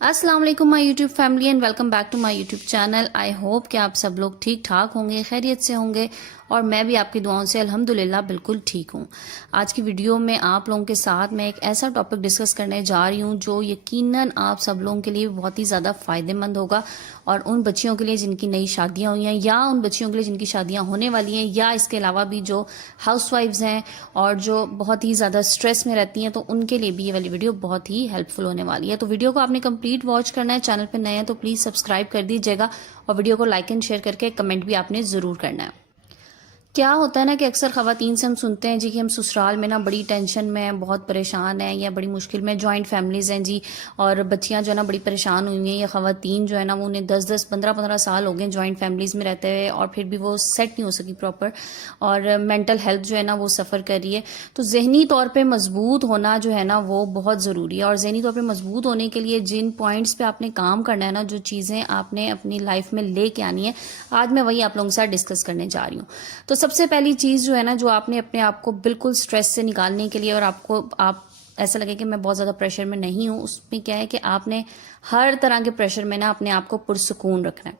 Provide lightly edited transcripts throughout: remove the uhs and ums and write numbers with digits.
السلام علیکم my YouTube family and welcome back to my YouTube channel. I hope کہ آپ سب لوگ ٹھیک ٹھاک ہوں گے, خیریت سے ہوں گے, اور میں بھی آپ کی دعاؤں سے الحمدللہ بالکل ٹھیک ہوں. آج کی ویڈیو میں آپ لوگوں کے ساتھ میں ایک ایسا ٹاپک ڈسکس کرنے جا رہی ہوں جو یقیناً آپ سب لوگوں کے لیے بہت ہی زیادہ فائدہ مند ہوگا, اور ان بچیوں کے لیے جن کی نئی شادیاں ہوئی ہیں, یا ان بچیوں کے لیے جن کی شادیاں ہونے والی ہیں, یا اس کے علاوہ بھی جو ہاؤس وائفز ہیں اور جو بہت ہی زیادہ اسٹریس میں رہتی ہیں, تو ان کے لیے بھی یہ والی ویڈیو بہت ہی ہیلپ فل ہونے والی ہے. تو ویڈیو کو آپ نے کمپلیٹ واچ کرنا ہے. چینل پہ نئے ہیں تو پلیز سبسکرائب کر دیجیے گا, اور ویڈیو کو لائک اینڈ شیئر کر کے کمنٹ بھی آپ نے ضرور کرنا ہے. کیا ہوتا ہے نا کہ اکثر خواتین سے ہم سنتے ہیں جی کہ ہم سسرال میں نا بڑی ٹینشن میں ہیں, بہت پریشان ہیں, یا بڑی مشکل میں, جوائنٹ فیملیز ہیں جی, اور بچیاں جو ہے نا بڑی پریشان ہوئی ہیں, یا خواتین جو ہے نا وہ انہیں 10-15 سال ہو گئے جوائنٹ فیملیز میں رہتے ہوئے, اور پھر بھی وہ سیٹ نہیں ہو سکی پراپر, اور مینٹل ہیلتھ جو ہے نا وہ سفر کر رہی ہے. تو ذہنی طور پہ مضبوط ہونا جو ہے نا وہ بہت ضروری ہے, اور ذہنی طور پہ مضبوط ہونے کے لیے جن پوائنٹس پہ آپ نے کام کرنا ہے نا, جو چیزیں آپ نے اپنی لائف میں لے کے آنی ہے, آج میں وہی آپ لوگوں کے ساتھ ڈسکس کرنے جا رہی ہوں. تو سب سے پہلی چیز جو ہے نا, جو آپ نے اپنے آپ کو بالکل سٹریس سے نکالنے کے لیے, اور آپ ایسا لگے کہ میں بہت زیادہ پریشر میں نہیں ہوں, اس میں کیا ہے کہ آپ نے ہر طرح کے پریشر میں نا اپنے آپ کو پرسکون رکھنا ہے.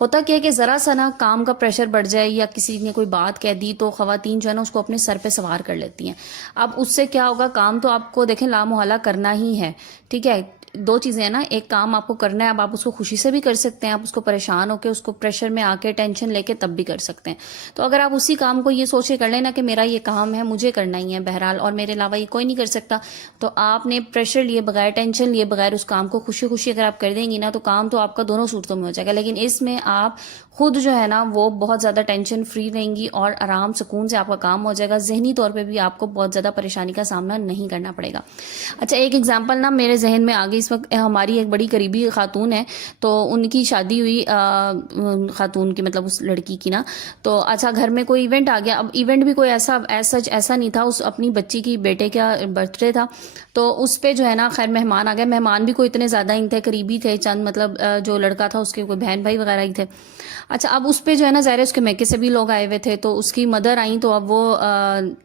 ہوتا کیا ہے کہ ذرا سا نا کام کا پریشر بڑھ جائے, یا کسی نے کوئی بات کہہ دی, تو خواتین جو ہے نا اس کو اپنے سر پہ سوار کر لیتی ہیں. اب اس سے کیا ہوگا, کام تو آپ کو دیکھیں لامحالہ کرنا ہی ہے, ٹھیک ہے. دو چیزیں ہیں نا, ایک کام آپ کو کرنا ہے, اب آپ اس کو خوشی سے بھی کر سکتے ہیں, آپ اس کو پریشان ہو کے, اس کو پریشر میں آ کے, ٹینشن لے کے تب بھی کر سکتے ہیں. تو اگر آپ اسی کام کو یہ سوچ کے کر لیں نا کہ میرا یہ کام ہے, مجھے کرنا ہی ہے بہرحال, اور میرے علاوہ یہ کوئی نہیں کر سکتا, تو آپ نے پریشر لیے بغیر, ٹینشن لیے بغیر اس کام کو خوشی خوشی اگر آپ کر دیں گی نا, تو کام تو آپ کا دونوں صورتوں میں ہو جائے گا. لیکن اس میں آپ خود جو ہے نا وہ بہت زیادہ ٹینشن فری رہیں گی, اور آرام سکون سے آپ کا کام ہو جائے گا. ذہنی طور پہ بھی آپ کو بہت زیادہ پریشانی کا سامنا نہیں کرنا پڑے گا. اچھا, ایک ایگزامپل نا میرے ذہن میں آ گئی اس وقت. ہماری ایک بڑی قریبی خاتون ہے, تو ان کی شادی ہوئی, خاتون کی مطلب اس لڑکی کی نا, تو اچھا گھر میں کوئی ایونٹ آ گیا. اب ایونٹ بھی کوئی ایسا نہیں تھا, اس اپنی بچی کی بیٹے کا برتھ ڈے تھا, تو اس پہ جو ہے نا خیر مہمان آ گئے. مہمان بھی کوئی اتنے زیادہ نہیں تھے, قریبی تھے چند, مطلب جو لڑکا تھا اس کے کوئی بہن بھائی وغیرہ ہی تھے. اچھا, اب اس پہ جو ہے نا ظاہر ہے اس کے میکے سے بھی لوگ آئے ہوئے تھے, تو اس کی مدر آئیں, تو اب وہ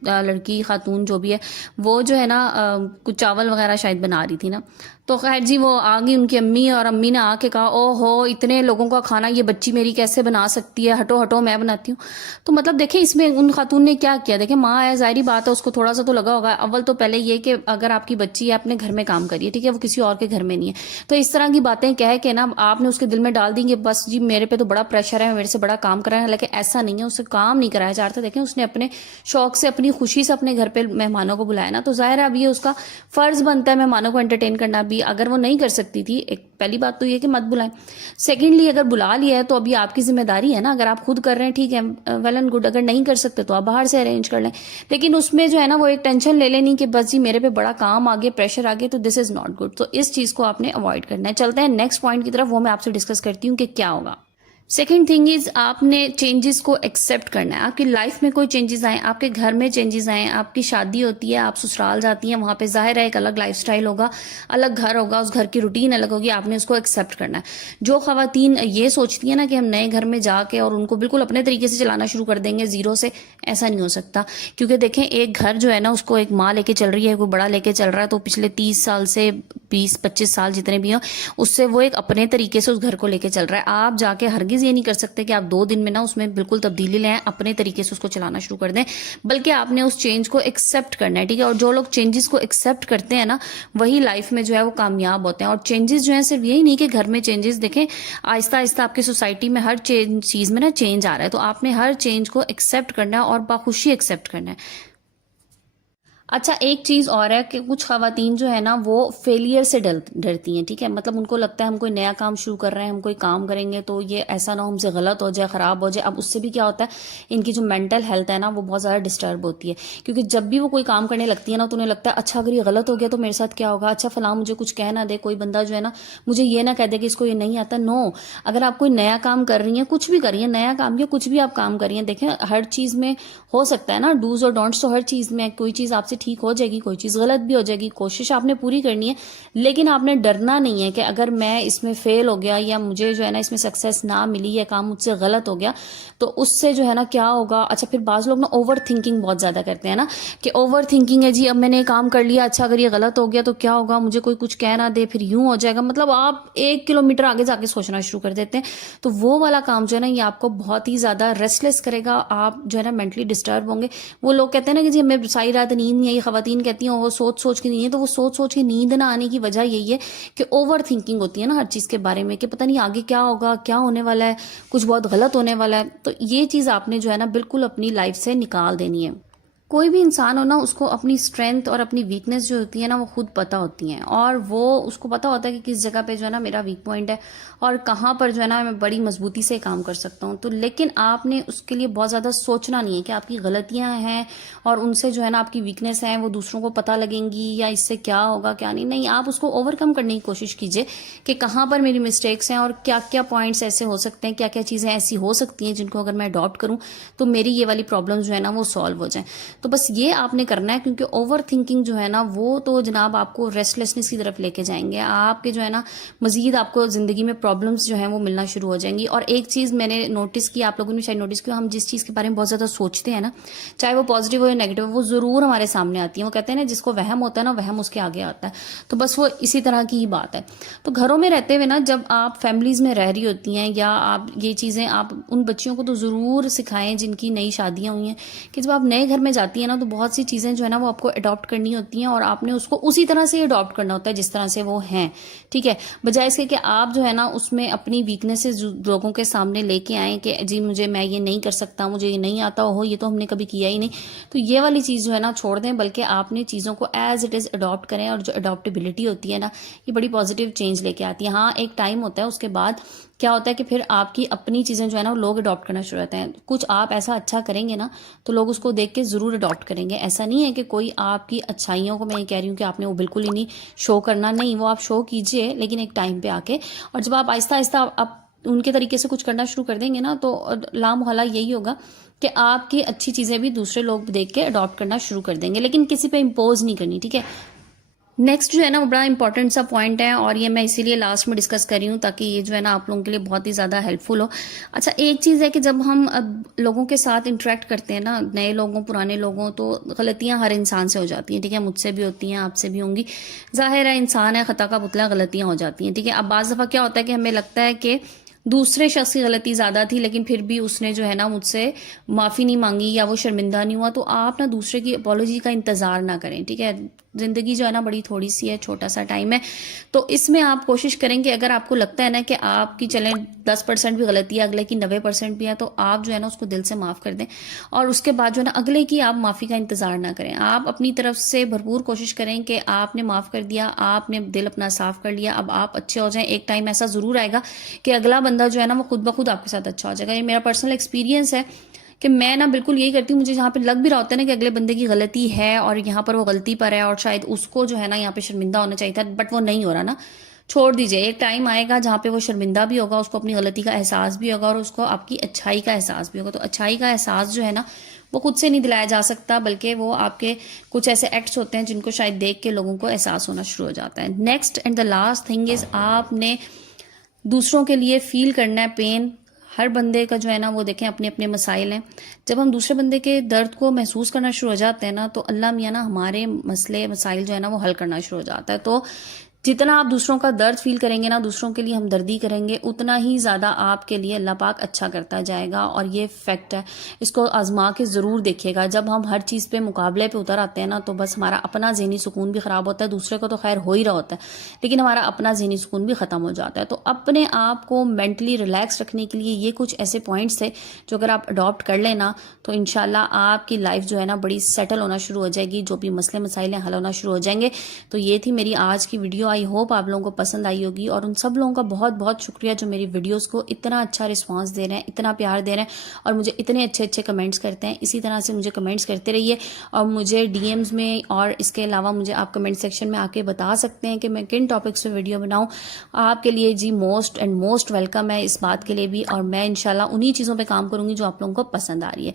لڑکی خاتون جو بھی ہے وہ جو ہے نا کچھ چاول وغیرہ شاید بنا رہی تھی نا, تو خیر جی وہ آ گئی ان کی امی, اور امی نے آ کے کہا او ہو اتنے لوگوں کا کھانا یہ بچی میری کیسے بنا سکتی ہے, ہٹو ہٹو میں بناتی ہوں. تو مطلب دیکھیں اس میں ان خاتون نے کیا کیا, دیکھیں ماں ہے, ظاہری بات ہے اس کو تھوڑا سا تو لگا ہوگا. اول تو پہلے یہ کہ اگر آپ کی بچی ہے اپنے گھر میں کام کریے, ٹھیک ہے, وہ کسی اور کے گھر میں نہیں ہے, تو اس طرح کی باتیں کہہ کے نا آپ نے اس کے دل میں ڈال دیں گے بس جی میرے پہ تو بڑا پریشر ہے, میرے سے بڑا کام کرایا ہے. لیکن ایسا نہیں ہے, اس سے کام نہیں کرایا جا رہا. دیکھیں اس نے اپنے شوق سے, اپنی خوشی سے اپنے گھر پہ مہمانوں کو بلایا نا, تو ظاہر ہے اب یہ اس کا فرض بنتا ہے مہمانوں کو انٹرٹین کرنا بھی. اگر وہ نہیں کر سکتی تھی, ایک پہلی بات تو یہ کہ مت بلائیں. سیکنڈلی اگر بلا لیا ہے تو ابھی آپ کی ذمہ داری ہے نا, اگر آپ خود کر رہے ہیں ٹھیک ہے, ویل اینڈ گڈ. اگر نہیں کر سکتے تو آپ باہر سے ارینج کر لیں. لیکن اس میں جو ہے نا وہ ایک ٹینشن لے لینی کہ بس جی میرے پہ بڑا کام آگے, پریشر آگے, تو دس از ناٹ گڈ. تو اس چیز کو آپ نے اوائڈ کرنا ہے. چلتے ہیں نیکسٹ پوائنٹ کی طرف, وہ میں آپ سے ڈسکس کرتی ہوں کہ کیا ہوگا. سیکنڈ تھنگ از آپ نے چینجز کو ایکسیپٹ کرنا ہے. آپ کی لائف میں کوئی چینجز آئیں, آپ کے گھر میں چینجز آئیں, آپ کی شادی ہوتی ہے, آپ سسرال جاتی ہیں, وہاں پہ ظاہر ہے ایک الگ لائف سٹائل ہوگا, الگ گھر ہوگا, اس گھر کی روٹین الگ ہوگی, آپ نے اس کو ایکسیپٹ کرنا ہے. جو خواتین یہ سوچتی ہیں نا کہ ہم نئے گھر میں جا کے اور ان کو بالکل اپنے طریقے سے چلانا شروع کر دیں گے زیرو سے, ایسا نہیں ہو سکتا. کیونکہ دیکھیں ایک گھر جو ہے نا اس کو ایک ماں لے کے چل رہی ہے, کوئی بڑا لے کے چل رہا ہے, تو پچھلے 30 سال سے 20-25 سال جتنے بھی ہوں, اس سے وہ ایک اپنے طریقے سے اس گھر کو لے کے چل رہا ہے. آپ جا کے ہرگز یہ نہیں کر سکتے کہ آپ 2 دن میں نا اس میں بالکل تبدیلی لیں, اپنے طریقے سے اس کو چلانا شروع کر دیں, بلکہ آپ نے اس چینج کو ایکسیپٹ کرنا ہے, ٹھیک ہے. اور جو لوگ چینجز کو ایکسیپٹ کرتے ہیں نا وہی لائف میں جو ہے وہ کامیاب ہوتے ہیں. اور چینجز جو ہیں صرف یہی نہیں کہ گھر میں چینجز, دیکھیں آہستہ آہستہ آپ کی سوسائٹی میں ہر چیز میں نا چینج آ رہا ہے, تو آپ نے ہر چینج کو ایکسیپٹ کرنا ہے اور بخوشی ایکسیپٹ کرنا ہے. اچھا, ایک چیز اور ہے کہ کچھ خواتین جو ہے نا وہ فیلئر سے ڈرتی ہیں, ٹھیک ہے. مطلب ان کو لگتا ہے ہم کوئی نیا کام شروع کر رہے ہیں, ہم کوئی کام کریں گے تو یہ ایسا نہ ہو ہم سے غلط ہو جائے, خراب ہو جائے. اب اس سے بھی کیا ہوتا ہے, ان کی جو مینٹل ہیلتھ ہے نا وہ بہت زیادہ ڈسٹرب ہوتی ہے. کیونکہ جب بھی وہ کوئی کام کرنے لگتی ہے نا تو انہیں لگتا ہے اچھا اگر یہ غلط ہو گیا تو میرے ساتھ کیا ہوگا, اچھا فلاں مجھے کچھ کہہ نہ دے, کوئی بندہ جو ہے نا مجھے یہ نہ کہہ دے کہ اس کو یہ نہیں آتا. نو, اگر آپ کوئی نیا کام کر رہی ہیں, کچھ بھی کر رہی ہیں, نیا کام یا کچھ بھی آپ کام کر رہی ہیں, دیکھیں ہر چیز میں ہو سکتا ہے نا ڈوز اور ڈونٹس, تو ہر چیز میں کوئی چیز آپ سے ٹھیک ہو جائے گی, کوئی چیز غلط بھی ہو جائے گی, کوشش آپ نے پوری کرنی ہے, لیکن آپ نے ڈرنا نہیں ہے کہ اگر میں اس میں فیل ہو گیا یا مجھے جو ہے نا اس میں سکسیس نہ ملی یا کام مجھ سے غلط ہو گیا تو اس سے جو ہے نا کیا ہوگا. اچھا پھر بعض لوگ نا اوور تھنکنگ بہت زیادہ کرتے ہیں نا, کہ اوور تھنکنگ ہے جی, اب میں نے کام کر لیا, اچھا اگر یہ غلط ہو گیا تو کیا ہوگا, مجھے کوئی کچھ کہہ نہ دے, پھر یوں ہو جائے گا. مطلب آپ 1 کلومیٹر آگے جا کے سوچنا شروع کر دیتے ہیں. تو وہ والا کام جو ہے نا یہ آپ کو بہت ہی زیادہ ریسٹلیس کرے گا, آپ جو ہے نا مینٹلی ڈسٹرب ہوں گے. وہ لوگ کہتے ہیں نا کہ جی ہمیں ساری رات نیند نہیں آئی, خواتین کہتی ہیں وہ سوچ کے نہیں ہے, تو وہ سوچ کے نیند نہ آنے کی وجہ یہی ہے کہ اوور تھنکنگ ہوتی ہے نا ہر چیز کے بارے میں, کہ پتہ نہیں آگے کیا ہوگا, کیا ہونے والا ہے, کچھ بہت غلط ہونے والا ہے. تو یہ چیز آپ نے جو ہے نا بالکل اپنی لائف سے نکال دینی ہے. کوئی بھی انسان ہو نا, اس کو اپنی اسٹرینتھ اور اپنی ویکنیس جو ہوتی ہے نا وہ خود پتہ ہوتی ہیں, اور وہ اس کو پتہ ہوتا ہے کہ کس جگہ پہ جو ہے نا میرا ویک پوائنٹ ہے اور کہاں پر جو ہے نا میں بڑی مضبوطی سے کام کر سکتا ہوں. تو لیکن آپ نے اس کے لیے بہت زیادہ سوچنا نہیں ہے کہ آپ کی غلطیاں ہیں اور ان سے جو ہے نا آپ کی ویکنیس ہیں وہ دوسروں کو پتہ لگیں گی یا اس سے کیا ہوگا کیا نہیں. آپ اس کو اوور کم کرنے کی کوشش کیجئے کہ کہاں پر میری مسٹیکس ہیں اور کیا کیا پوائنٹس ایسے ہو سکتے ہیں, کیا کیا چیزیں ایسی ہو سکتی ہیں جن کو اگر میں اڈاپٹ کروں تو میری یہ والی پرابلم جو ہے نا وہ سالو ہو جائیں. تو بس یہ آپ نے کرنا ہے, کیونکہ اوور تھنکنگ جو ہے نا وہ تو جناب آپ کو ریسٹلیسنس کی طرف لے کے جائیں گے. آپ کے جو ہے نا مزید آپ کو زندگی میں پرابلمس جو ہیں وہ ملنا شروع ہو جائیں گی. اور ایک چیز میں نے نوٹس کی, آپ لوگوں نے شاید نوٹس کیا, ہم جس چیز کے بارے میں بہت زیادہ سوچتے ہیں نا, چاہے وہ پازیٹیو ہو یا نیگیٹو, وہ ضرور ہمارے سامنے آتی ہیں. وہ کہتے ہیں نا جس کو وہم ہوتا ہے نا وہم اس کے آگے آتا ہے. تو بس وہ اسی طرح کی ہی بات ہے. تو گھروں میں رہتے ہوئے نا جب آپ فیملیز میں رہ رہی ہوتی ہیں یا آپ یہ چیزیں آپ ان بچیوں کو تو ضرور سکھائیں جن کی نئی شادیاں ہوئی ہیں, کہ جب آپ نئے گھر میں جاتی ہیں نا تو بہت سی چیزیں جو ہے نا وہ آپ کو اڈاپٹ کرنی ہوتی ہیں اور آپ نے اس کو اسی طرح سے اڈاپٹ کرنا ہوتا ہے جس طرح سے وہ ہیں, ٹھیک ہے, بجائے اس کے کہ آپ جو ہے نا اس میں اپنی ویکنیسز لوگوں کے سامنے لے کے آئیں کہ جی میں یہ نہیں کر سکتا, مجھے یہ نہیں آتا, ہو یہ تو ہم نے کبھی کیا ہی نہیں. تو یہ والی چیز جو ہے نا چھوڑ دیں, بلکہ آپ نے چیزوں کو ایز اٹ از اڈاپٹ کریں. اور جو اڈاپٹیبلٹی ہوتی ہے نا یہ بڑی پازیٹیو چینج لے کے آتی ہے. ہاں ایک ٹائم ہوتا ہے, اس کے بعد کیا ہوتا ہے کہ پھر آپ کی اپنی چیزیں جو ہے نا لوگ اڈاپٹ کرنا شروع ہوتے ہیں. کچھ آپ ایسا اچھا کریں گے نا تو لوگ اس کو دیکھ کے ضرور اڈاپٹ کریں گے. ایسا نہیں ہے کہ کوئی آپ کی اچھائیوں کو, میں یہ کہہ رہی ہوں کہ آپ نے وہ بالکل ہی نہیں شو کرنا, نہیں, وہ آپ شو کیجئے لیکن ایک ٹائم پہ آ کے. اور جب آپ آہستہ آہستہ آپ ان کے طریقے سے کچھ کرنا شروع کر دیں گے نا تو لامحالہ یہی ہوگا کہ آپ کی اچھی چیزیں بھی دوسرے لوگ دیکھ کے اڈاپٹ کرنا شروع کر دیں گے, لیکن کسی پہ امپوز نہیں کرنی, ٹھیک ہے. نیکسٹ جو ہے نا وہ بڑا امپورٹنٹ سا پوائنٹ ہے, اور یہ میں اسی لیے لاسٹ میں ڈسکس کر رہی ہوں تاکہ یہ جو ہے نا آپ لوگوں کے لیے بہت ہی زیادہ ہیلپ فل ہو. اچھا ایک چیز ہے کہ جب ہم لوگوں کے ساتھ انٹریکٹ کرتے ہیں نا, نئے لوگوں پرانے لوگوں, تو غلطیاں ہر انسان سے ہو جاتی ہیں, ٹھیک ہے, مجھ سے بھی ہوتی ہیں, آپ سے بھی ہوں گی, ظاہر ہے انسان ہے, خطا کا پتلا, غلطیاں ہو جاتی ہیں, ٹھیک ہے. اب بعض دفعہ کیا ہوتا ہے کہ ہمیں لگتا ہے کہ دوسرے شخص کی غلطی زیادہ تھی لیکن پھر بھی اس نے جو ہے نا مجھ سے معافی نہیں مانگی یا وہ شرمندہ نہیں ہوا, تو آپ نا دوسرے کی اپالوجی کا انتظار نہ کریں, ٹھیک ہے. زندگی جو ہے نا بڑی تھوڑی سی ہے, چھوٹا سا ٹائم ہے, تو اس میں آپ کوشش کریں کہ اگر آپ کو لگتا ہے نا کہ آپ کی چلیں 10% بھی غلطی ہے, اگلے کی 90% بھی ہے, تو آپ جو ہے نا اس کو دل سے معاف کر دیں, اور اس کے بعد جو ہے نا اگلے کی آپ معافی کا انتظار نہ کریں. آپ اپنی طرف سے بھرپور کوشش کریں کہ آپ نے معاف کر دیا, آپ نے دل اپنا صاف کر لیا, اب آپ اچھے ہو جائیں. ایک ٹائم ایسا ضرور آئے گا کہ اگلا بندہ جو ہے نا وہ خود بخود آپ کے ساتھ اچھا ہو جائے گا. یہ میرا پرسنل ایکسپیرینس ہے کہ میں نا بالکل یہی کرتی ہوں, مجھے جہاں پہ لگ بھی رہا ہوتا ہے نا کہ اگلے بندے کی غلطی ہے اور یہاں پر وہ غلطی پر ہے اور شاید اس کو جو ہے نا یہاں پہ شرمندہ ہونا چاہیے تھا, بٹ وہ نہیں ہو رہا نا, چھوڑ دیجئے. ایک ٹائم آئے گا جہاں پہ وہ شرمندہ بھی ہوگا, اس کو اپنی غلطی کا احساس بھی ہوگا اور اس کو آپ کی اچھائی کا احساس بھی ہوگا. تو اچھائی کا احساس جو ہے نا وہ خود سے نہیں دلایا جا سکتا, بلکہ وہ آپ کے کچھ ایسے ایکٹس ہوتے ہیں جن کو شاید دیکھ کے لوگوں کو احساس ہونا شروع ہو جاتا ہے. Next and the last thing is, آپ نے دوسروں کے لیے فیل کرنا ہے پین. ہر بندے کا جو ہے نا وہ دیکھیں اپنے اپنے مسائل ہیں. جب ہم دوسرے بندے کے درد کو محسوس کرنا شروع ہو جاتے ہیں نا تو اللہ میاں نا ہمارے مسئلے مسائل جو ہے نا وہ حل کرنا شروع ہو جاتا ہے. تو جتنا آپ دوسروں کا درد فیل کریں گے نا, دوسروں کے لیے ہمدردی کریں گے, اتنا ہی زیادہ آپ کے لیے اللہ پاک اچھا کرتا جائے گا. اور یہ فیکٹ ہے, اس کو آزما کے ضرور دیکھیے گا. جب ہم ہر چیز پہ مقابلے پہ اتر آتے ہیں نا تو بس ہمارا اپنا ذہنی سکون بھی خراب ہوتا ہے. دوسرے کو تو خیر ہو ہی رہا ہوتا ہے, لیکن ہمارا اپنا ذہنی سکون بھی ختم ہو جاتا ہے. تو اپنے آپ کو مینٹلی ریلیکس رکھنے کے لیے یہ کچھ ایسے پوائنٹس تھے جو اگر آپ اڈاپٹ کر لیں نا تو انشاءاللہ آپ کی لائف جو ہے نا بڑی سیٹل ہونا شروع ہو جائے گی, جو بھی مسئلے مسائل ہیں حل ہونا شروع ہو جائیں گے. تو یہ تھی میری آج کی ویڈیو. آئی ہوپ آپ لوگوں کو پسند آئی ہوگی، اور ان سب لوگوں کا بہت بہت شکریہ جو میری ویڈیوز کو اتنا اچھا رسپانس دے رہے ہیں، اتنا پیار دے رہے ہیں اور مجھے اتنے اچھے اچھے کمنٹس کرتے ہیں. اسی طرح سے مجھے کمنٹس کرتے رہیے، اور مجھے ڈی ایمز میں اور اس کے علاوہ مجھے آپ کمنٹ سیکشن میں آ کے بتا سکتے ہیں کہ میں کن ٹاپکس پہ ویڈیو بناؤں. آپ کے لیے جی موسٹ اینڈ موسٹ ویلکم ہے اس بات کے لیے بھی، اور میں انشاءاللہ انہی چیزوں پہ کام کروں گی جو آپ لوگوں کو پسند آ رہی ہے.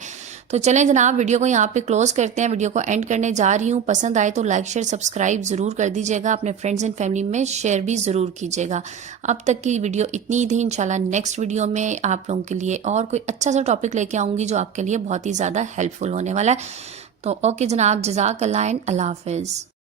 تو چلیں جناب، ویڈیو کو یہاں پہ کلوز کرتے ہیں، ویڈیو کو اینڈ کرنے جا رہی ہوں. پسند آئے تو لائک شیئر سبسکرائب ضرور کر دیجیے گا، اپنے فرینڈز اینڈ فیملی میں شیئر بھی ضرور کیجیے گا. اب تک کی ویڈیو اتنی ہی تھی، انشاءاللہ نیکسٹ ویڈیو میں آپ لوگوں کے لیے اور کوئی اچھا سا ٹاپک لے کے آؤں گی جو آپ کے لیے بہت ہی زیادہ ہیلپ فل ہونے والا ہے. تو اوکے جناب، جزاک اللہ اینڈ اللہ حافظ.